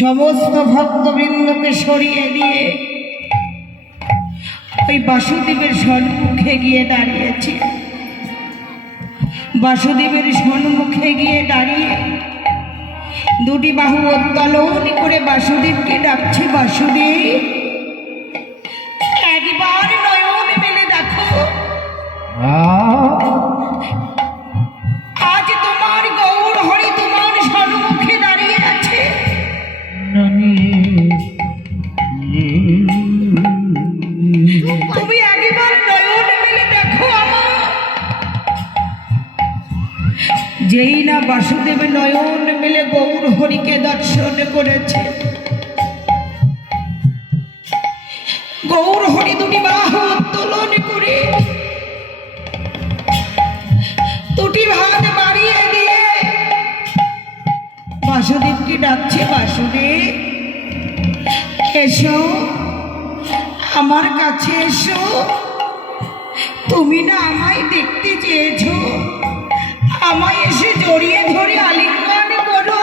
সমস্ত ভক্তবৃন্দকে সরিয়ে দিয়ে ওই বাসুদেবের সম্মুখে গিয়ে দাঁড়িয়েছি। বাসুদেবের সম্মুখে গিয়ে দাঁড়িয়ে দুটি বাহু উত্তোলন করে বাসুদেবকে ডাকছে, বাসুদেব একবার নয়ন মেলে দেখো, আজ তোমার গৌর হরি তোমার সম্মুখে দাঁড়িয়ে আছে। তুমি একবার নয়ন মেলে দেখো আমার। যেই না বাসুদেব নয়ন মেলে গৌর হরিকে দর্শন করেছে, গৌর হরি দুটি বাহু উত্তোলন করে দুটি হাত বাড়িয়ে দিয়ে বাসুদেবকে ডাকছে, বাসুদেব এসো, আমার কাছে এসো। তুমি না আমায় দেখতে চেয়েছো, আমায় এসে জড়িয়ে ধরে আলিঙ্গন করো।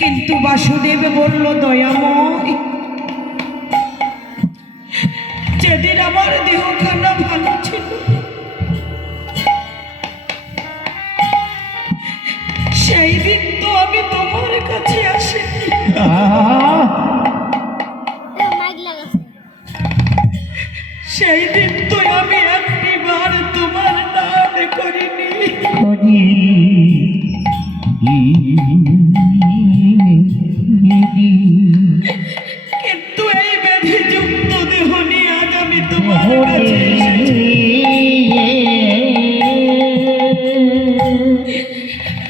কিন্তু বাসুদেব বলল, দয়াময়, যেদিন আমার দেহখানা ভালো ছিল সেই দিন তো আমি তোমার কাছে আসিনি। সেই দিন তো আমি একটিবার তোমার নাম করিনি। কিন্তু এই ব্যাধিযুক্ত দেহ নিয়ে আজ আমি তোমার কাছে এসেছি।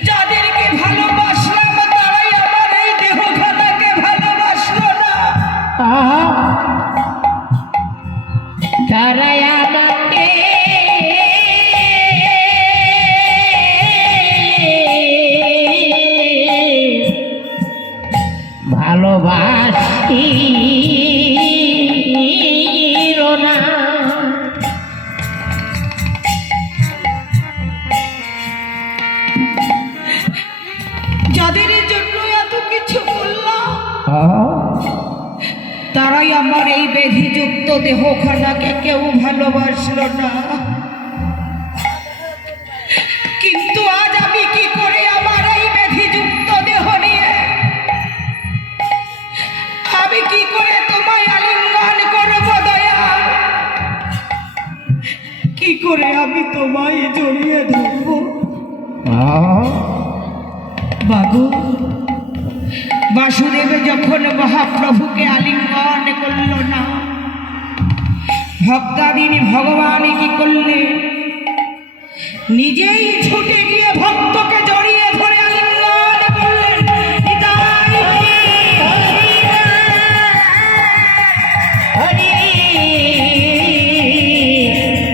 যাদেরকে ভালোবাসলাম তারাই আমার এই দেহখানাকে ভালোবাসলো না। তারাই আমাকে ভালোবাসি না। যাদের জন্য এত কিছু বললাম তারাই আমার এই ব্যাধিযুক্ত দেহখানাকে কেউ ভালোবাসলো না। কিন্তু আজ আমি কি করে আমার এই ব্যাধিযুক্ত দেহ নিয়ে আমি কি করে তোমায় আলিঙ্গন করব দয়াল? কি করে আমি তোমায় জড়িয়ে ধরব? বাবু, বাসুদেব যখন মহাপ্রভুকে আলিঙ্গন করল না, ভক্তাদিনী ভগবান কি করলে? নিজেই ছুটে গিয়ে ভক্তকে জড়িয়ে ধরে আলিঙ্গন করলেন।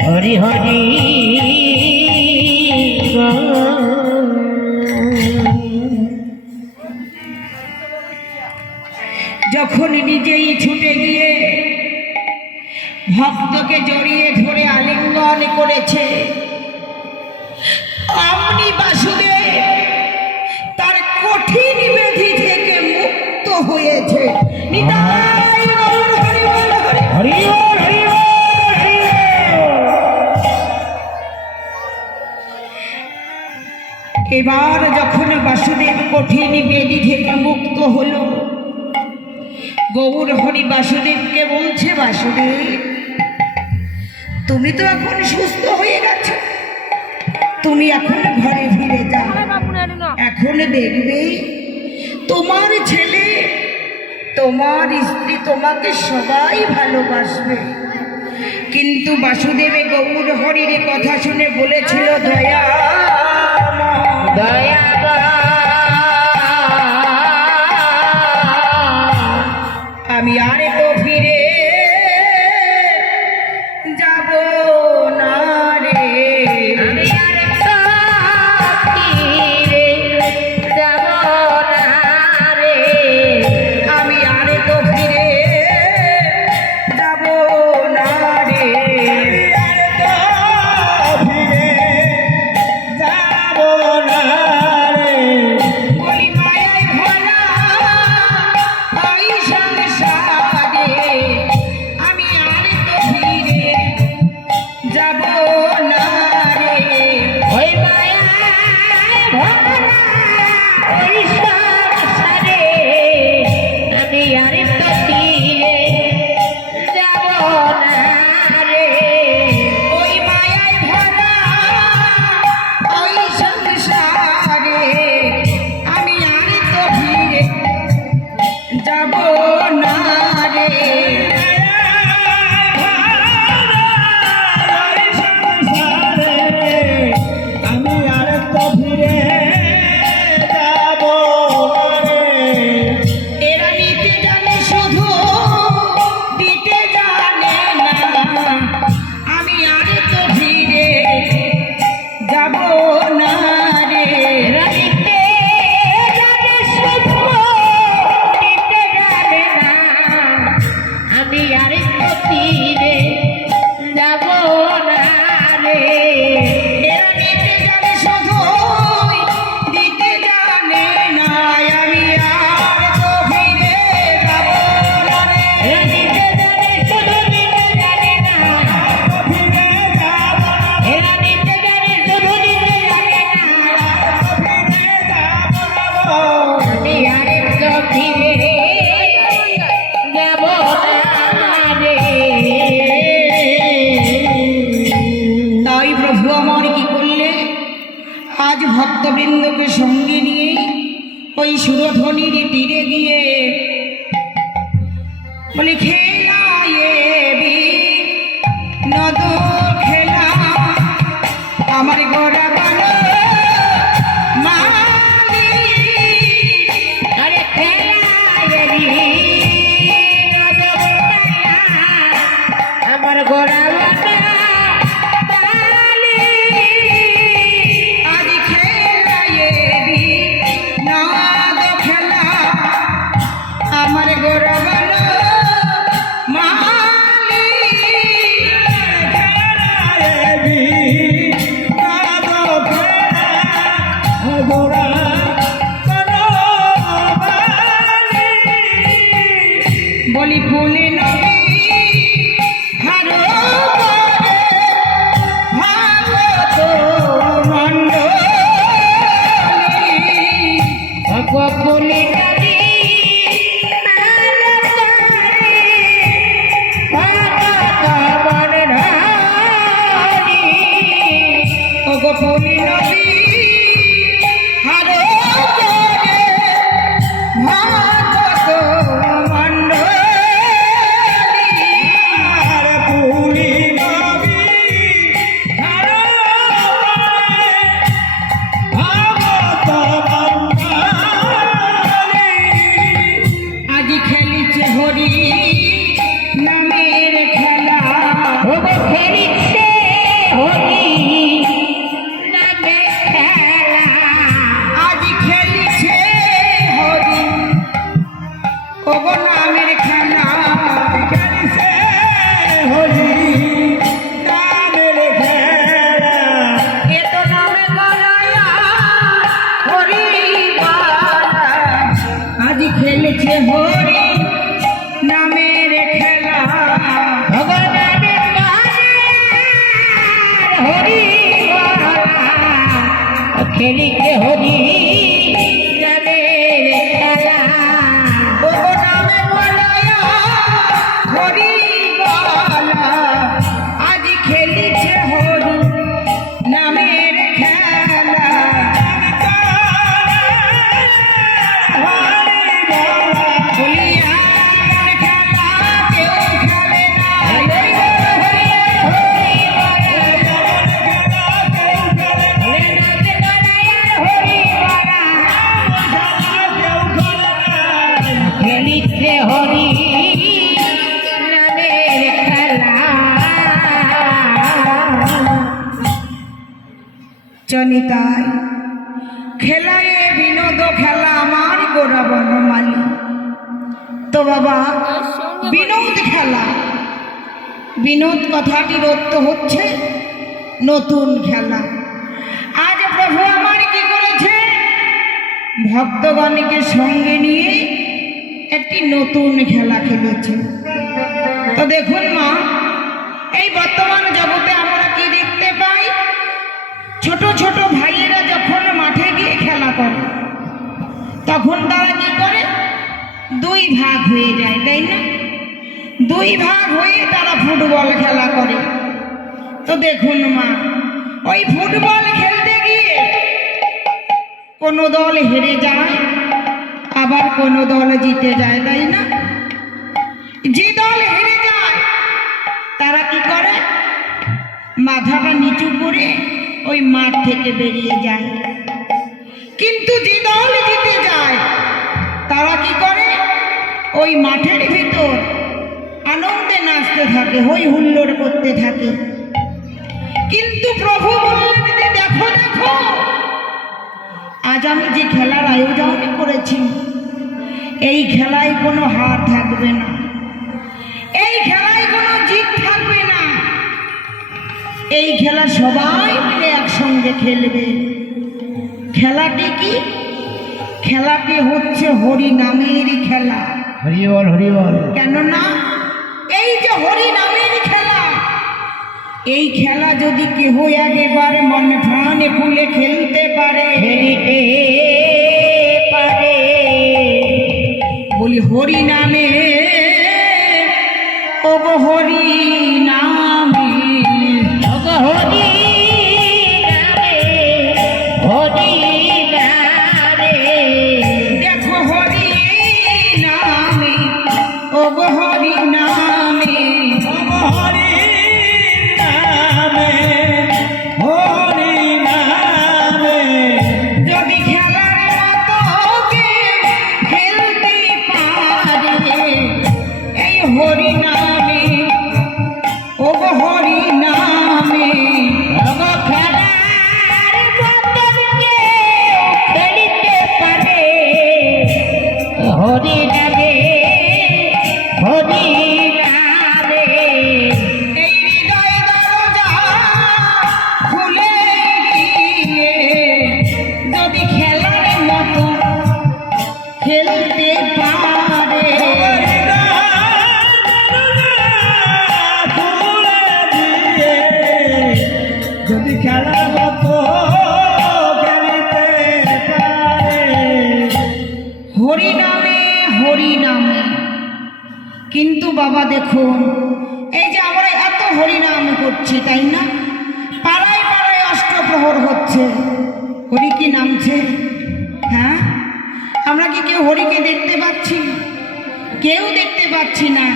হরি হরি যখন নিজেই ছুটে গিয়ে ভক্তকে জড়িয়ে ধরে আলিঙ্গন করেছে, অমনি বাসুদেব তার কঠিন ব্যাধি থেকে মুক্ত হয়েছে। নিতাই গৌর হরি বল, হরি বল, হরি বল, হরি বল। এবার যখন বাসুদেব কঠিন ব্যাধি থেকে মুক্ত হলো, গৌর হরি বাসুদেবকে বলছে, বাসুদেব তুমি তো এখন সুস্থ হয়ে গেছো, তুমি এখন ঘরে ফিরে যাও। এখন দেখবে তোমার ছেলে তোমার স্ত্রী তোমাকে সবাই ভালোবাসবে। কিন্তু বাসুদেবে গৌর হরির কথা শুনে বলেছিল, দয়া দয়া আমি আর তো ফিরে যাব না রে, আমি আর তো ফিরে যাব না রে, আমি আর তো ফিরে যাব না রে, আর তো ফিরে তাই প্রভু আমার কি করলে আজ ভক্তবৃন্দকে সঙ্গে নিয়ে ওই সুরধ্বনির তীরে গিয়ে বলে খেলা নদ খেলা আমার গোরা বলো মালি আরে খেলা নদ খেলা আমার গোরা আমার গোরা বলো মালি বলি ফুলে নবী হারো ভাগত মন্ডলী গোপনী নদী হারো করে ভাগত মন্ডলী আর পুরী নদী হারো ভাগত মন্ডলী আজ খেলিছে হরি নামের খেলা খেলিছে হরি নামের খেলা খেলিছে হরি নামের খেলা এ তো নামে গলায়া হরি আজ খেলেছে হরি নামের খেলা ভগবানের হরি খেলিছে হরি চনিতাই খেলায় বিনোদ খেলা আমার গোরা বনমালী তো বাবা বিনোদ খেলা বিনোদ কথাটির অর্থ হচ্ছে নতুন খেলা আজ প্রভু আমার কি করেছে ভক্তগণকে সঙ্গে নিয়ে একটি নতুন খেলা খেলেছে তো দেখুন মা এই বর্তমান জগতে আমরা কি দেখতে পাই ছোট ছোট ভাইয়েরা যখন মাঠে গিয়ে খেলা করে তখন তারা কি করে দুই ভাগ হয়ে যায় তাই না দুই ভাগ হয়ে তারা ফুটবল খেলা করে তো দেখুন মা ওই ফুটবল খেলতে গিয়ে কোনো দল হেরে যায় আবার কোনো দল জিতে যায় তাই না যে দল হেরে যায় তারা কি করে মাথাটা নিচু করে ওই মাঠ থেকে বেরিয়ে যায় কিন্তু যে দল জিতে যায় তারা কি করে ওই মাঠের ভিতর আনন্দে নাচতে থাকে হই হুল্লোড় করতে থাকে কিন্তু প্রভু বললেন যে দেখো দেখো আজ আমি যে খেলার আয়োজন করেছি এই খেলায় কোনো হার থাকবে না এই খেলায় কোনো জিত থাকবে না এই খেলা সবাই মিলে একসঙ্গে খেলবে খেলাটি কি খেলাটি হচ্ছে হরি নামের খেলা হরি বল কেননা এই যে হরি নামের খেলা এই খেলা যদি কেহ একেবারে মন প্রাণে খুলে খেলতে পারে খেলিতে পারে বলি হরি নামে ও হরি নামে হরি যদি খেলার মতো খেলিতে পারে। হরি নামে হরি নামে। কিন্তু বাবা দেখুন, এই যে আমরা এত হরি নাম করছি, তাই না? পাড়ায় পাড়ায় অষ্টপ্রহর হচ্ছে, হরি কি নামছে? হ্যাঁ, আমরা কি কেউ হরিকে দেখতে পাচ্ছি? কেউ দেখতে পাচ্ছি না।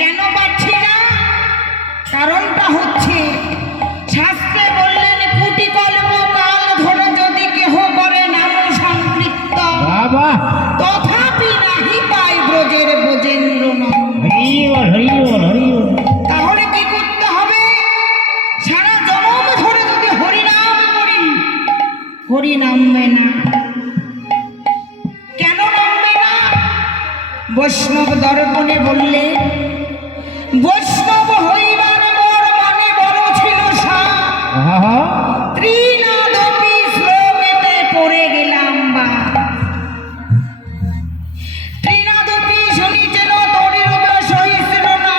কেন পাচ্ছি না? কারণটা হচ্ছে, শাস্ত্রে বললেন কুটি কল্প কাল ধরে যদি কেহ করে নাম সংকৃত বাবা তথাপি নাহি পায় ব্রজের ব্রজেন্দ্র নাম। হরিবল হরিবল হরিবল। তাহলে কি করতে হবে? সারা জনম ধরে যদি হরিনাম করি, হরি নামবে না। কেন নামবে না? বৈষ্ণব দর্পণে বললে, বৈষ্ণব হইবার মোর মনে বড় ছিল সাপ, আহা ত্রিনাদপি শ্লোকেতে পড়ে গেলাম বা। ত্রিনাদপি শুনিছেন তরির সহিষ্ণু না,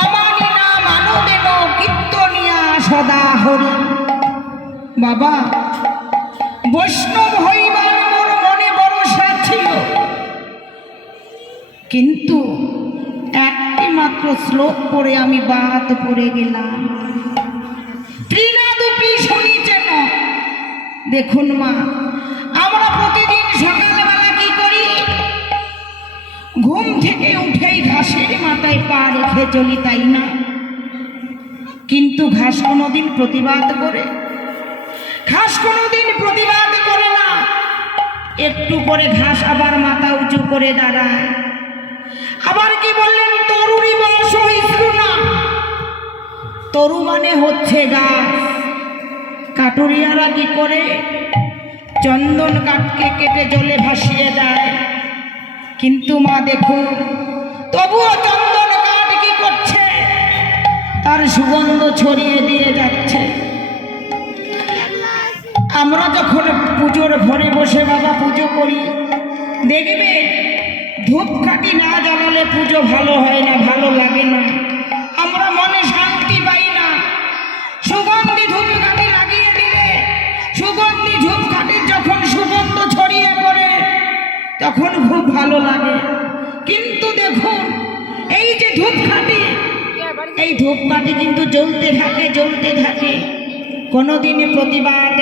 অমানি না মানবেন কীর্তনিয়া সদা হরি। বাবা, বৈষ্ণব হইবার মোর মনে ভরসা ছিল, কিন্তু একটি মাত্র শ্লোক পড়ে আমি বাদ পড়ে গেলাম। ত্রিনাদপি শুনিছেন। দেখুন মা, আমরা প্রতিদিন সকালবেলা কি করি? ঘুম থেকে উঠেই ঘাসের মাথায় পা রেখে চলি, তাই না? কিন্তু ঘাস কোনোদিন প্রতিবাদ করে? ঘাস কোনোদিন প্রতিবাদ করে না। একটু করে ঘাস আবার মাথা উঁচু করে দাঁড়ায়। আবার কি বললেন? তরুরই বয়স হইছিল না। তরু মানে হচ্ছে গাছ। কাটুরিয়ারা কি করে? চন্দন কাঠকে কেটে জলে ভাসিয়ে দেয়। কিন্তু মা দেখুন, তবুও চন্দন কাঠ কি করছে? তার সুগন্ধ ছড়িয়ে দিয়ে যাচ্ছে। আমরা যখন পুজোর ঘরে বসে বাবা পুজো করি, দেখবে ধূপকাঠি না জ্বালালে পুজো ভালো হয় না, ভালো লাগে না, আমরা মনে শান্তি পাই না। সুগন্ধি ধূপকাঠি লাগিয়ে দিলে, সুগন্ধি ধূপকাঠির যখন সুগন্ধ ছড়িয়ে পড়ে, তখন খুব ভালো লাগে। কিন্তু দেখুন, এই যে ধূপকাঠি, এই ধূপকাঠি কিন্তু জ্বলতে থাকে, জ্বলতে থাকে, কোনোদিনই প্রতিবাদ